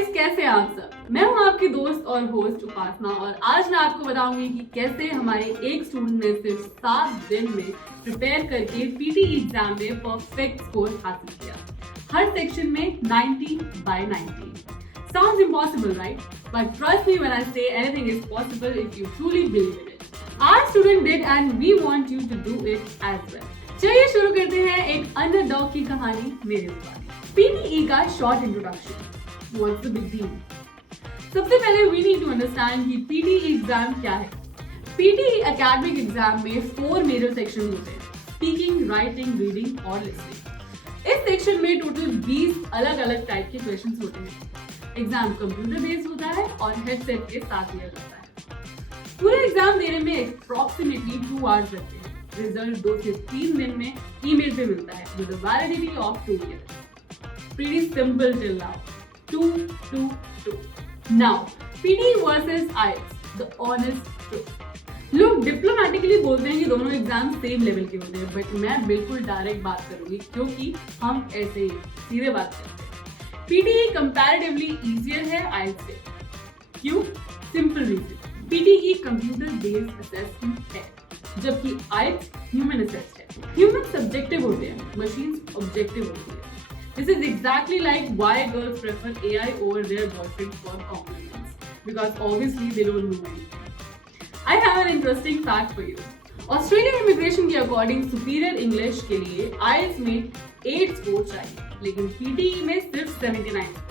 गाइस, कैसे हैं आप सब। मैं हूं आपकी दोस्त और होस्ट उपासना और आज मैं आपको बताऊंगी कि कैसे हमारे एक स्टूडेंट ने सिर्फ 7 दिन में प्रिपेयर करके पीटी एग्जाम में परफेक्ट स्कोर हासिल किया। हर सेक्शन में 90 by 90। Sounds impossible, right? But trust me when I say anything is possible if you truly believe in it. Our student did and we want you to do it as well. चलिए शुरू करते हैं एक अंडरडॉग की कहानी मेरे जुबानी। पीटीई का short introduction. What's the big deal? सबसे पहले we need to understand कि पीटीई एग्जाम क्या है। पीटीई एकेडमिक एग्जाम में 4 मेजर सेक्शन होते हैं, स्पीकिंग, राइटिंग, रीडिंग और लिसनिंग। इस सेक्शन में टोटल 20 अलग अलग टाइप के क्वेश्चंस होते हैं। एग्जाम कंप्यूटर बेस्ड होता है और हेडसेट के साथ लिया जाता है। पूरे एग्जाम देने में अप्रॉक्सीमेटली 2 आवर्स लगते हैं। रिजल्ट 2 से 3 दिन में ईमेल पे मिलता है with a validity of 2 years. Pretty simple till now. 2-2-2. Now, PD versus IELTS, the honest truth. लोग डिप्लोमेटिकली बोलते हैं कि दोनों एग्जाम सेम लेवल के होते हैं, बट मैं बिल्कुल डायरेक्ट बात करूंगी क्योंकि हम ऐसे ही सीधे बात करते हैं। पीटीई कंपैरेटिवली इजियर है IELTS से। क्यों? Simple reason, PTE computer based assessment है जबकि IELTS ह्यूमन असेस्ड है। ह्यूमन सब्जेक्टिव होते हैं, मशीन्स ऑब्जेक्टिव होती है। This is exactly like why girls prefer AI over their boyfriend for compliments, because obviously they don't know anything. I have an interesting fact for you. Australian immigration के according superior English के लिए IELTS में 8 स्कोर चाहिए, लेकिन PTE में सिर्फ 79 score.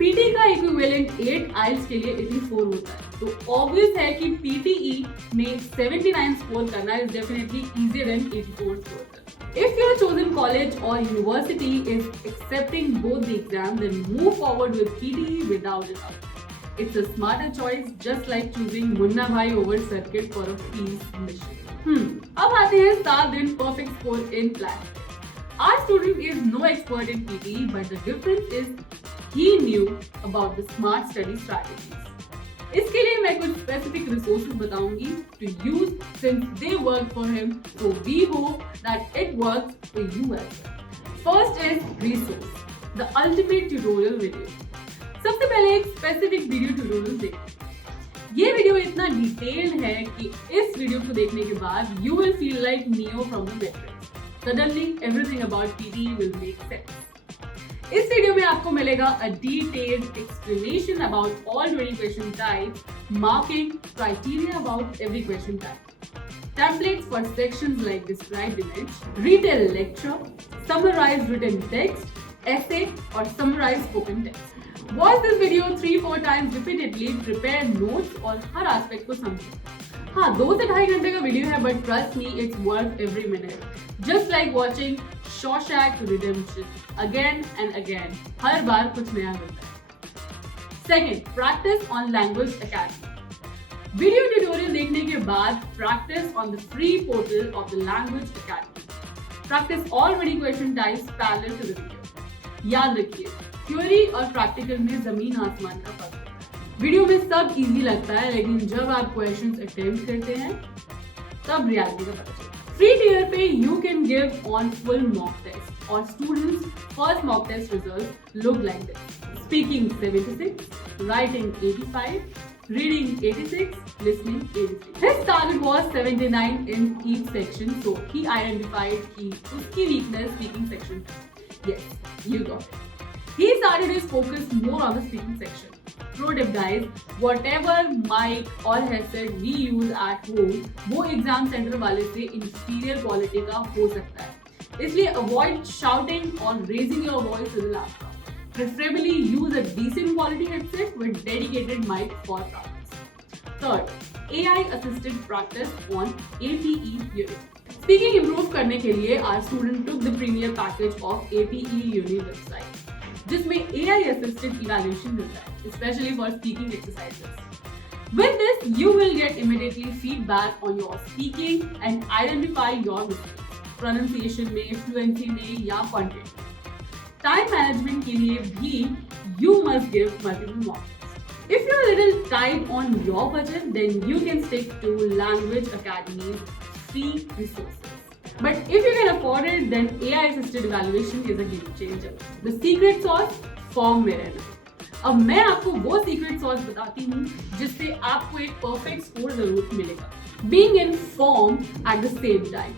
PTE का इक्विवेलेंट 8 IELTS के लिए 84 होता है, तो ऑब्वियस है कि PTE में 79 स्कोर करना is definitely easier than 84 स्कोर करना। If your chosen college or university is accepting both the exam, then move forward with PTE without a doubt. It's a smarter choice, just like choosing Munna Bhai over circuit for a peace mission. अब आते हैं 7 दिन perfect score in plan. Our student is no expert in PTE, but the difference is he knew about the smart study strategies. इसके लिए मैं कुछ specific resources बताऊंगी to use since they work for him, so we hope that it works for you as well. First is resource, the ultimate tutorial video. सबसे पहले एक specific video tutorial देखें। ये वीडियो इतना डिटेल्ड है कि इस वीडियो को देखने के बाद you will feel like neo from the matrix. Suddenly everything about PTE will make sense. इस वीडियो में आपको मिलेगा a detailed explanation about all 20 question types, marking criteria about every question type, templates for sections like described image, retell lecture, summarize written text, essay or summarize spoken text. Watch this video 3-4 times repeatedly, prepare notes और हर aspect को समझो। हाँ, 2 से 2.5 घंटे का वीडियो है, but trust me, it's worth every minute. Just like watching Shawshank Redemption again and again. हर बार कुछ नया मिलता है। Second, practice on Language Academy. Video tutorial देखने के बाद practice on the free portal of the Language Academy. Practice all 20 question types parallel to the video. याद रखिए, थ्योरी और प्रैक्टिकल में जमीन आसमान का फर्क है। वीडियो में सब इजी लगता है, लेकिन जब आप क्वेश्चंस अटेम्प्ट करते हैं तब रियलिटी का पता चलता है। फ्री टियर पे you can give on full mock test और students first mock test results look like this: speaking 76, writing 85, reading 86, listening 83. His target was 79 in each section, so he identified कि उसकी weakness speaking section है. Yes, you got it. He started his focus more on the speaking section. Pro tip guys, whatever mic or headset we use at home, वो exam centre वाले से inferior quality का हो सकता है, इसलिए avoid shouting or raising your voice with a laptop. Preferably use a decent quality headset with dedicated mic for practice. Third, AI assisted practice on APE unit. Speaking improve करने के लिए our student took the premier package of APE Uni website, जिसमें AI assisted evaluation मिलता है, especially for speaking exercises. With this, you will get immediately feedback on your speaking and identify your mistakes, pronunciation में, fluency में या content. Time management के लिए भी you must give multiple mock tests. If you're a little tight on your budget, then you can stick to Language Academy's free resources. But if you can afford it, then AI assisted evaluation is a game changer. The secret sauce, Form Mirena. अब मैं आपको वो secret sauce बताती हूँ जिससे आपको एक perfect score जरूर मिलेगा। Being in form at the same time.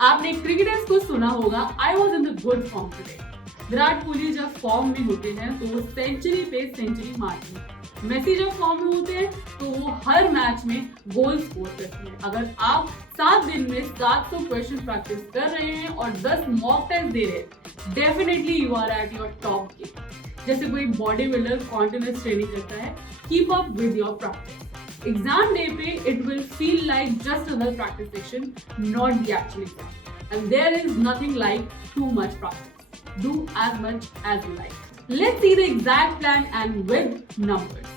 आपने क्रिकेटर्स को सुना होगा, I was in the good form today. Virat कोहली जब फॉर्म में होते हैं तो वो सेंचुरी पे सेंचुरी मारते हैं। मेसी जब फॉर्म में होते हैं तो वो हर मैच में गोल स्कोर करते हैं। अगर आप 7 दिन में 700 क्वेश्चन प्रैक्टिस कर रहे हैं और 10 मॉक टेस्ट दे रहे हैं, definitely you are at your top game. जैसे कोई बॉडी बिल्डर कॉन्टिन्यूस ट्रेनिंग करता है, keep up with your practice. Exam day पे it will feel like just another practice section, not the actual exam. And there is nothing like too much practice. Do as much as you like. Let's see the exact plan and with numbers.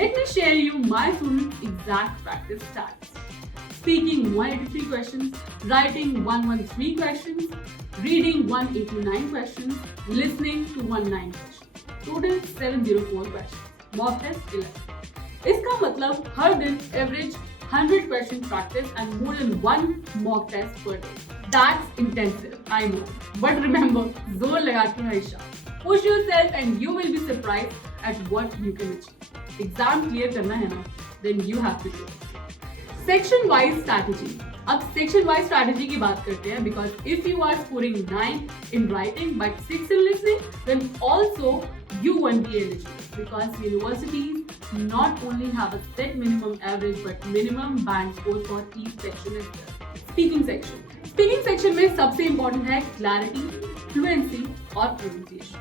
Let me share you my students' exact practice stats. Speaking 183 questions, writing 113 questions, reading 189 questions, listening to 19 questions. Total 704 questions. Mock test 11. इसका मतलब हर दिन average 100 question practice and more than 1 mock test per day. That's intensive, I know. But remember, जोर लगा के हमेशा. Push yourself and you will be surprised at what you can achieve. Exam clear करना है ना? Then you have to do it. Section wise strategy. अब section wise strategy की बात करते हैं because if you are scoring 9 in writing but 6 in listening, then also you won't be eligible because universities not only have a set minimum average but minimum band score for each section as well. Speaking section. Speaking section में सबसे इंपॉर्टेंट है clarity, fluency और pronunciation.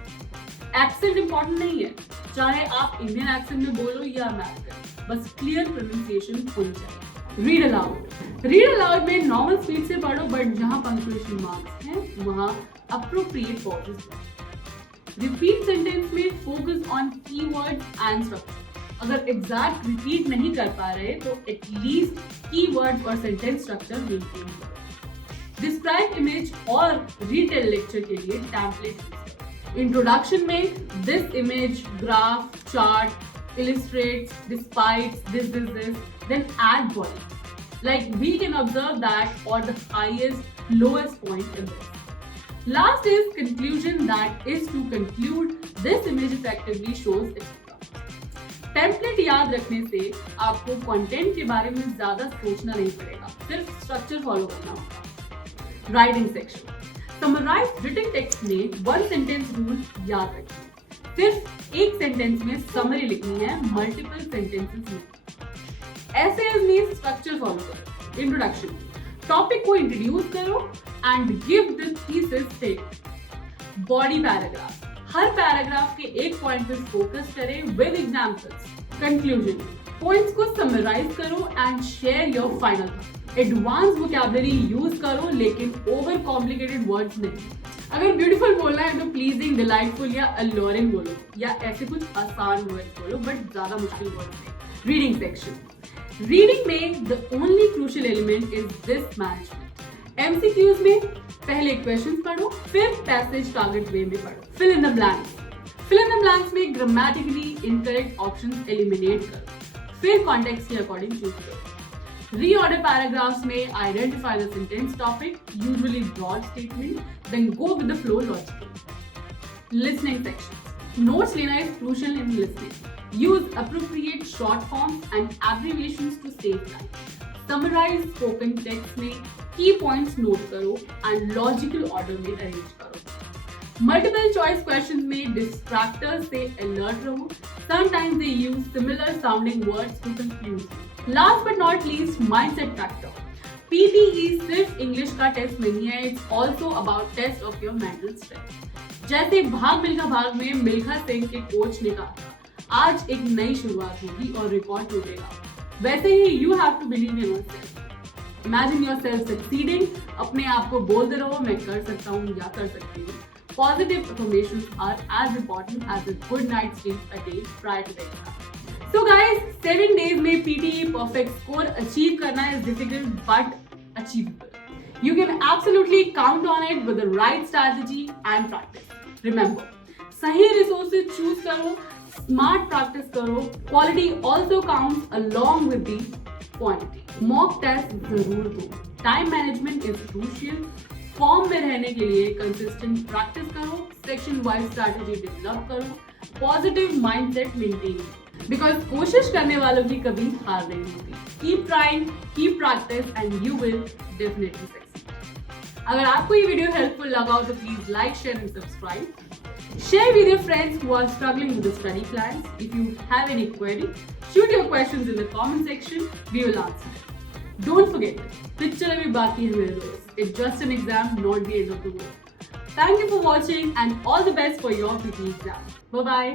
Accent important नहीं है, चाहे आप Indian accent में बोलो या अमेरिकन, बस क्लियर प्रोनाउंसिएशन होनी चाहिए। Read aloud. रीड अलाउड में नॉर्मल स्पीड से पढ़ो, बट जहां पंक्चुएशन मार्क्स हैं वहां अप्रोप्रिएट पॉजेस। रिपीट सेंटेंस में focus on keywords and structure. अगर एग्जैक्ट रिपीट नहीं कर पा रहे तो एटलीस्ट कीवर्ड्स और सेंटेंस स्ट्रक्चर मेंटेन करो। डिस्क्राइब इमेज और रिटेल लेक्चर के लिए टेम्पलेट। इंट्रोडक्शन में this image, graph, chart, illustrates, despite, this, then add body. Like we can observe that or the highest, lowest point in this. Last is conclusion, that is to conclude this image effectively shows etc. Template याद रखने से आपको कंटेंट के बारे में ज्यादा सोचना नहीं पड़ेगा, सिर्फ स्ट्रक्चर फॉलो करना होगा। Writing section. Summarise written text में 1 सेंटेंस रूल याद रखिए। सिर्फ एक सेंटेंस में समरी लिखनी है, मल्टीपल सेंटेंसेस नहीं। एसेज में स्ट्रक्चर फॉलो करो। इंट्रोडक्शन, टॉपिक को इंट्रोड्यूस करो and give the thesis statement. Body paragraph, हर पैराग्राफ के एक पॉइंट पर फोकस करें विद एग्जांपल्स। कंक्लूजन, पॉइंट्स को समराइज करो and share your final thought. Advance vocabulary use करो लेकिन ओवर कॉम्प्लिकेटेड वर्ड्स नहीं। अगर ब्यूटीफुल बोलना है तो प्लीजिंग, डिलाइटफुल या अलोरिंग बोलो, या ऐसे कुछ आसान वर्ड्स बोलो, बट ज्यादा मुश्किल वर्ड्स नहीं। Reading section. रीडिंग में the only crucial element is this management. MCQs में पहले क्वेश्चंस पढ़ो, फिर पैसेज टारगेट वे में पढ़ो। Fill in the blanks. Fill in the blanks में ग्रामेटिकली इनकरेक्ट ऑप्शंस एलिमिनेट करो, फिर कॉन्टेक्स्ट के अकॉर्डिंग चूज करो। Reorder paragraphs may identify the sentence topic, usually broad statement, then go with the flow logically. Listening sections. Notes लेना is crucial in listening. Use appropriate short forms and abbreviations to save time. Summarize spoken text में key points note करो and logical order में arrange करो। Multiple choice questions में distractors से alert रहो. Sometimes they use similar sounding words to confuse you. Last but not least, mindset factor. PTE सिर्फ इंग्लिश का टेस्ट नहीं है, it's also about test of your mental strength. जैसे भाग मिल्खा भाग में मिल्खा सिंह के कोच ने कहा था, आज एक नई शुरुआत होगी और रिकॉर्ड टूटेगा, वैसे ही you have to believe in yourself. Imagine yourself succeeding. अपने आप को बोलते रहो, मैं कर सकता हूँ या कर सकती हूँ. Positive affirmations are as important as a good night's sleep a day prior to the exam. So guys, 7 days में PTE perfect score achieve करना is difficult but achievable. You can absolutely count on it with the right strategy and practice. Remember, सही resources choose करो, smart practice करो, quality also counts along with the quantity. Mock test जरूर दो. Time management is crucial. Form में रहने के लिए consistent practice करो, सेक्शन वाइज स्ट्रैटेजी डेवलप करो, पॉजिटिव माइंडसेट मेंटेन, बिकॉज कोशिश करने वालों की कभी हार नहीं होती. Keep trying, keep practice and you will definitely succeed. अगर आपको ये वीडियो हेल्पफुल लगा हो तो please like, share and subscribe. Share with your friends who are struggling with the study plans. If you have any query, shoot your questions in the comment section. We will answer. Don't forget, picture abhi baki hai mere dost. It's just an exam, not the end of the world. Thank you for watching and all the best for your PT exam. Bye bye.